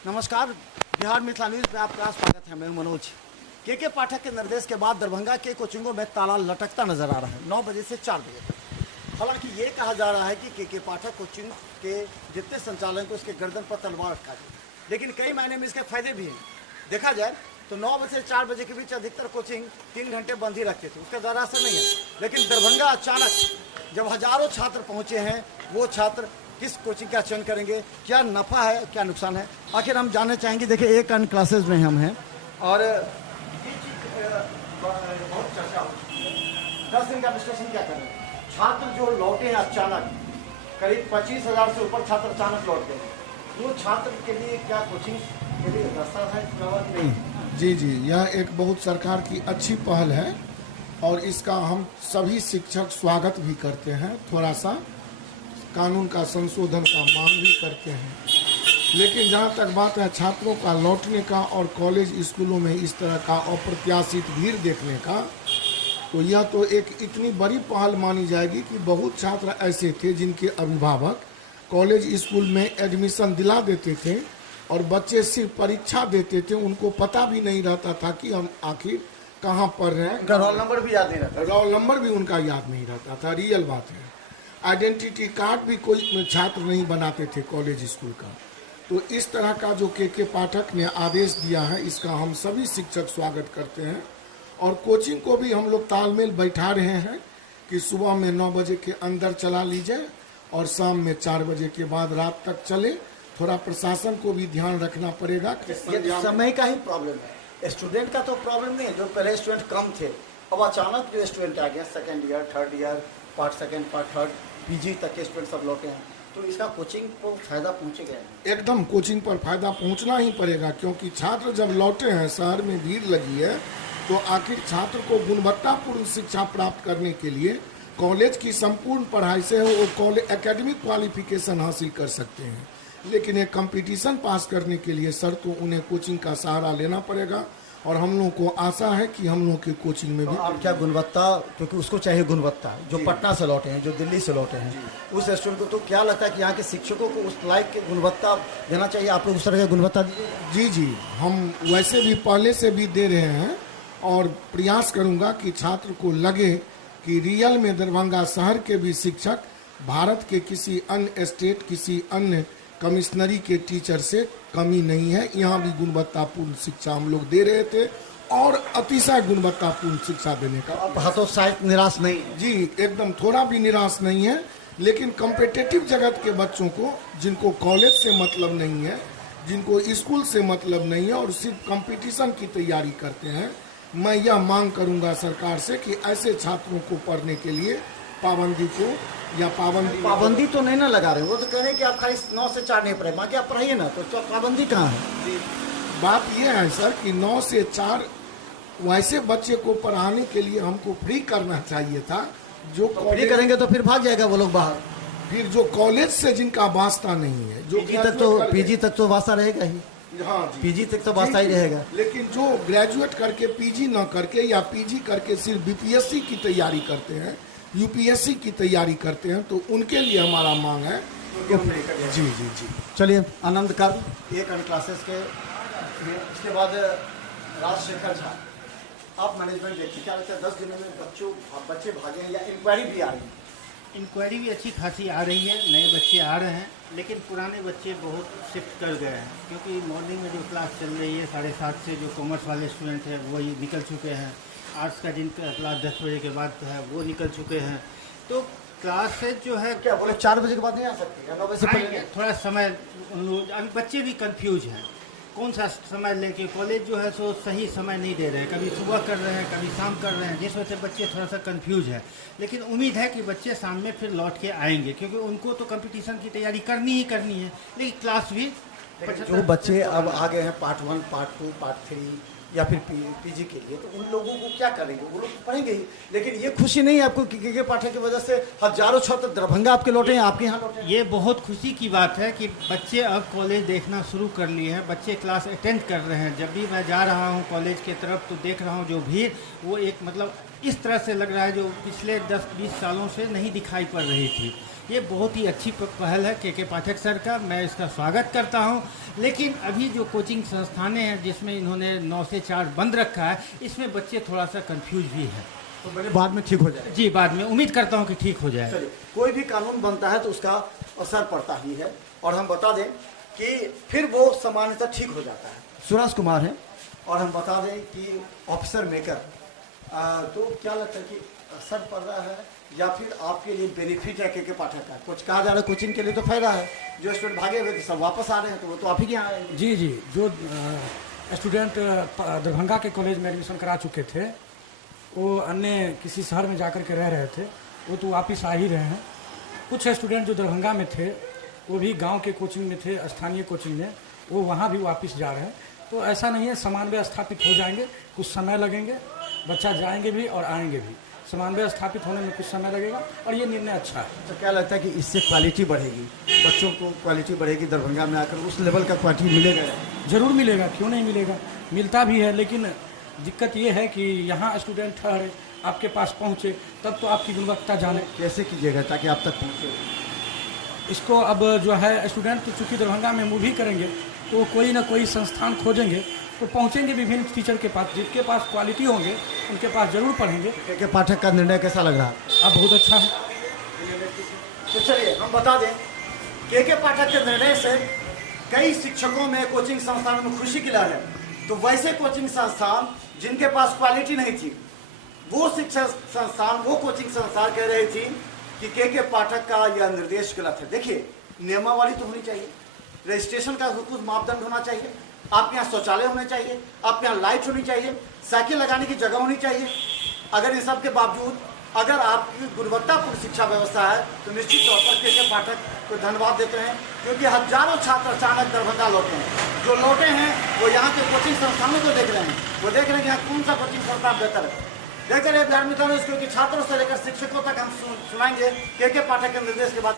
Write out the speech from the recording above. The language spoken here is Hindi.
नमस्कार, बिहार मिथिला न्यूज पे आपका स्वागत है। मैं मनोज। के पाठक के निर्देश के बाद दरभंगा के कोचिंगों में ताला लटकता नजर आ रहा है 9 बजे से 4 बजे तक। हालांकि ये कहा जा रहा है कि के पाठक कोचिंग के जितने संचालक को उसके गर्दन पर तलवार अटका दी, लेकिन कई मायने में इसके फायदे भी हैं। देखा जाए तो 9 बजे से 4 बजे के बीच अधिकतर कोचिंग 3 घंटे बंद ही रखते थे, उसका ज़्यादा असर नहीं है। लेकिन दरभंगा अचानक जब हजारों छात्र पहुँचे हैं, वो छात्र किस कोचिंग का चयन करेंगे, क्या नफा है क्या नुकसान है, आखिर हम जानना चाहेंगे। देखिए, एक अन्य क्लासेज में हम हैं और ये चीज बहुत चर्चा हो, 10 दिन का विश्लेषण क्या करें। छात्र जो लौटे हैं अचानक, करीब 25,000 से ऊपर छात्र अचानक लौट गए, वो छात्र के लिए क्या कोचिंग के लिए रास्ता है नहीं? जी, यह एक बहुत सरकार की अच्छी पहल है और इसका हम सभी शिक्षक स्वागत भी करते हैं। थोड़ा सा कानून का संशोधन का मांग भी करते हैं, लेकिन जहाँ तक बात है छात्रों का लौटने का और कॉलेज स्कूलों में इस तरह का अप्रत्याशित भीड़ देखने का, तो यह तो एक इतनी बड़ी पहल मानी जाएगी कि बहुत छात्र ऐसे थे जिनके अभिभावक कॉलेज स्कूल में एडमिशन दिला देते थे और बच्चे सिर्फ परीक्षा देते थे, उनको पता भी नहीं रहता था कि हम आखिर कहाँ पढ़ रहे हैं। रोल नंबर भी याद नहीं रहता, रोल नंबर भी उनका याद नहीं रहता था। रियल बात है। आइडेंटिटी कार्ड भी कोई छात्र नहीं बनाते थे कॉलेज स्कूल का। तो इस तरह का जो के पाठक ने आदेश दिया है, इसका हम सभी शिक्षक स्वागत करते हैं और कोचिंग को भी हम लोग तालमेल बैठा रहे हैं कि सुबह में 9 बजे के अंदर चला लीजिए और शाम में 4 बजे के बाद रात तक चले। थोड़ा प्रशासन को भी ध्यान रखना पड़ेगा कि समय का ही प्रॉब्लम है, स्टूडेंट का तो प्रॉब्लम नहीं है। जो पहले स्टूडेंट कम थे, अब अचानक जो स्टूडेंट आ गए, second year, third year, part second, part third, PG तक के स्टूडेंट सब लौटे हैं, तो इसका कोचिंग को फायदा पहुंचेगा। एकदम कोचिंग पर फायदा पहुंचना ही पड़ेगा, क्योंकि छात्र जब लौटे हैं, शहर में भीड़ लगी है, तो आखिर छात्र को गुणवत्तापूर्ण शिक्षा प्राप्त करने के लिए कॉलेज की संपूर्ण पढ़ाई से वो कॉलेज एकेडमिक क्वालिफिकेशन हासिल कर सकते हैं। लेकिन एक कंपटीशन पास करने के लिए सर तो उन्हें कोचिंग का सहारा लेना पड़ेगा और हम लोगों को आशा है कि हम लोग के कोचिंग में भी और क्या गुणवत्ता, क्योंकि उसको चाहिए गुणवत्ता। जो पटना से लौटे हैं, जो दिल्ली से लौटे हैं, उस स्टूडेंट को तो क्या लगता है कि यहाँ के शिक्षकों को उस लायक की गुणवत्ता देना चाहिए। आप लोग उस तरह की गुणवत्ता दीजिए। जी, हम वैसे भी पहले से भी दे रहे हैं और प्रयास करूंगा कि छात्र को लगे कि रियल में दरभंगा शहर के भी शिक्षक भारत के किसी अन्य स्टेट, किसी अन्य कमिश्नरी के टीचर से कमी नहीं है। यहाँ भी गुणवत्तापूर्ण शिक्षा हम लोग दे रहे थे और अतिशय गुणवत्तापूर्ण शिक्षा देने का अब हतोत्साहित निराश नहीं है। जी, एकदम थोड़ा भी निराश नहीं है। लेकिन कॉम्पिटिटिव जगत के बच्चों को, जिनको कॉलेज से मतलब नहीं है, जिनको स्कूल से मतलब नहीं है और सिर्फ कंपटीशन की तैयारी करते हैं, मैं यह मांग करूंगा सरकार से कि ऐसे छात्रों को पढ़ने के लिए पाबंदी को या पाबंदी तो नहीं ना लगा रहे। वो तो कह रहे हैं कि आप खाली 9 से 4 नहीं पढ़े, बाकी आप पढ़ाइए ना, तो पाबंदी कहाँ है? बात यह है सर कि 9 से 4 वैसे बच्चे को पढ़ाने के लिए हमको फ्री करना चाहिए था। जो फ्री करेंगे तो फिर भाग जाएगा वो लोग बाहर। फिर जो कॉलेज से जिनका वास्ता नहीं है, जो पीजी तक तो वास्ता रहेगा ही। हाँ, पीजी तक तो वास्ता ही रहेगा। लेकिन जो ग्रेजुएट करके पीजी न करके या पीजी करके सिर्फ बीपीएससी की तैयारी करते हैं, यूपीएससी की तैयारी करते हैं, तो उनके लिए हमारा मांग है। जी। चलिए, आनंद कर एक अन्य क्लासेस के, इसके बाद राजशेखर झा, आप मैनेजमेंट देखिए, क्या लगता है 10 दिनों में बच्चे भागे हैं या इंक्वायरी भी आ रही है? इंक्वायरी भी अच्छी खासी आ रही है, नए बच्चे आ रहे हैं, लेकिन पुराने बच्चे बहुत शिफ्ट कर गए हैं, क्योंकि मॉर्निंग में जो क्लास चल रही है 7:30 से, जो कॉमर्स वाले स्टूडेंट हैं वही निकल चुके हैं। आर्ट्स का जिनका क्लास 10 बजे के बाद है वो निकल चुके हैं। तो क्लासेज जो है, क्या बोले 4 बजे के बाद नहीं आ सकते? 9 बजे से पहले थोड़ा समय उन लोग, अभी बच्चे भी कंफ्यूज हैं कौन सा समय लेके। कॉलेज जो है सो सही समय नहीं दे रहे हैं, कभी सुबह कर रहे हैं, कभी शाम कर रहे हैं, जिस वजह से बच्चे थोड़ा सा कंफ्यूज है। लेकिन उम्मीद है कि बच्चे शाम में फिर लौट के आएंगे, क्योंकि उनको तो कंपटीशन की तैयारी करनी ही करनी है। लेकिन क्लास भी जो बच्चे अब आ गए हैं पार्ट 1, पार्ट 2, पार्ट 3 या फिर पीजी के लिए, तो उन लोगों को क्या करेंगे? वो लोग पढ़ेंगे ही, लेकिन ये खुशी नहीं है आपको कि के पाठक की वजह से हजारों छात्र दरभंगा आपके लौटे हैं, आपके यहाँ लौटे हैं? ये बहुत खुशी की बात है कि बच्चे अब कॉलेज देखना शुरू कर लिए हैं, बच्चे क्लास अटेंड कर रहे हैं। जब भी मैं जा रहा हूँ कॉलेज की तरफ तो देख रहा हूँ जो भीड़, वो एक मतलब इस तरह से लग रहा है जो पिछले 10-20 सालों से नहीं दिखाई पड़ रही थी। ये बहुत ही अच्छी पहल है के पाठक सर का, मैं इसका स्वागत करता हूँ। लेकिन अभी जो कोचिंग संस्थानें हैं जिसमें इन्होंने 9 से 4 बंद रखा है, इसमें बच्चे थोड़ा सा कंफ्यूज भी है। तो मेरे बाद में ठीक हो जाए। जी, बाद में उम्मीद करता हूँ कि ठीक हो जाए। चलिए, कोई भी कानून बनता है तो उसका असर पड़ता ही है, और हम बता दें कि फिर वो सामान्यतः ठीक हो जाता है। सुरेश कुमार है, और हम बता दें कि ऑफिसर मेकर, तो क्या लगता है कि असर पड़ रहा है या फिर आपके लिए बेनिफिट है के पाठक का? कुछ कहा जा रहा है कोचिंग के लिए तो फायदा है, जो स्टूडेंट भागे हुए थे सब वापस आ रहे हैं, तो वो तो आप ही के यहाँ आएंगे। जी जी, जो स्टूडेंट दरभंगा के कॉलेज में एडमिशन करा चुके थे, वो अन्य किसी शहर में जाकर के रह रहे थे, वो तो वापस आ ही रहे हैं। कुछ स्टूडेंट जो दरभंगा में थे वो भी गांव के कोचिंग में थे, स्थानीय कोचिंग में, वो वहाँ भी वापस जा रहे हैं। तो ऐसा नहीं है, समन्वय स्थापित हो जाएंगे, कुछ समय लगेंगे, बच्चा जाएंगे भी और आएंगे भी। समन्वय स्थापित होने में कुछ समय लगेगा और ये निर्णय अच्छा है। तो क्या लगता है कि इससे क्वालिटी बढ़ेगी, बच्चों को क्वालिटी बढ़ेगी, दरभंगा में आकर उस लेवल का क्वालिटी मिलेगा? ज़रूर मिलेगा, क्यों नहीं मिलेगा, मिलता भी है। लेकिन दिक्कत ये है कि यहाँ स्टूडेंट ठहरे, आपके पास पहुँचे, तब तो आपकी गुणवत्ता जाने। कैसे कीजिएगा ताकि आप तक पहुँचे? इसको अब जो है स्टूडेंट तो चूँकि दरभंगा में मूव ही करेंगे, तो कोई ना कोई संस्थान खोजेंगे, तो पहुँचेंगे विभिन्न टीचर के पास, जिनके पास क्वालिटी होंगे उनके पास जरूर पढ़ेंगे। के पाठक का निर्णय कैसा लग रहा है? अब बहुत अच्छा है। तो चलिए हम बता दें, के पाठक के निर्णय से कई शिक्षकों में, कोचिंग संस्थानों में खुशी की लहर है। तो वैसे कोचिंग संस्थान जिनके पास क्वालिटी नहीं थी, वो शिक्षण संस्थान, वो कोचिंग संस्थान कह रही थी कि के पाठक का यह निर्देश गलत है। देखिए, नियमावली तो होनी चाहिए, रजिस्ट्रेशन का कुछ मापदंड होना चाहिए, आपके यहाँ शौचालय होने चाहिए, आपके यहाँ लाइट होनी चाहिए, साइकिल लगाने की जगह होनी चाहिए। अगर इन सब के बावजूद अगर आपकी गुणवत्तापूर्ण शिक्षा व्यवस्था है, तो निश्चित तौर पर के पाठक को धन्यवाद देते हैं, क्योंकि हजारों छात्र अचानक दरभंगा लौटे हैं। जो लौटे हैं वो यहाँ के कोचिंग संस्थानों को देख रहे हैं, वो देख रहे हैं कि यहाँ कौन सा कोचिंग संस्थान बेहतर है। देखते रहिए बिहार मित्र, क्योंकि छात्रों से लेकर शिक्षकों तक हम सुनाएंगे के पाठक के निर्देश के बाद।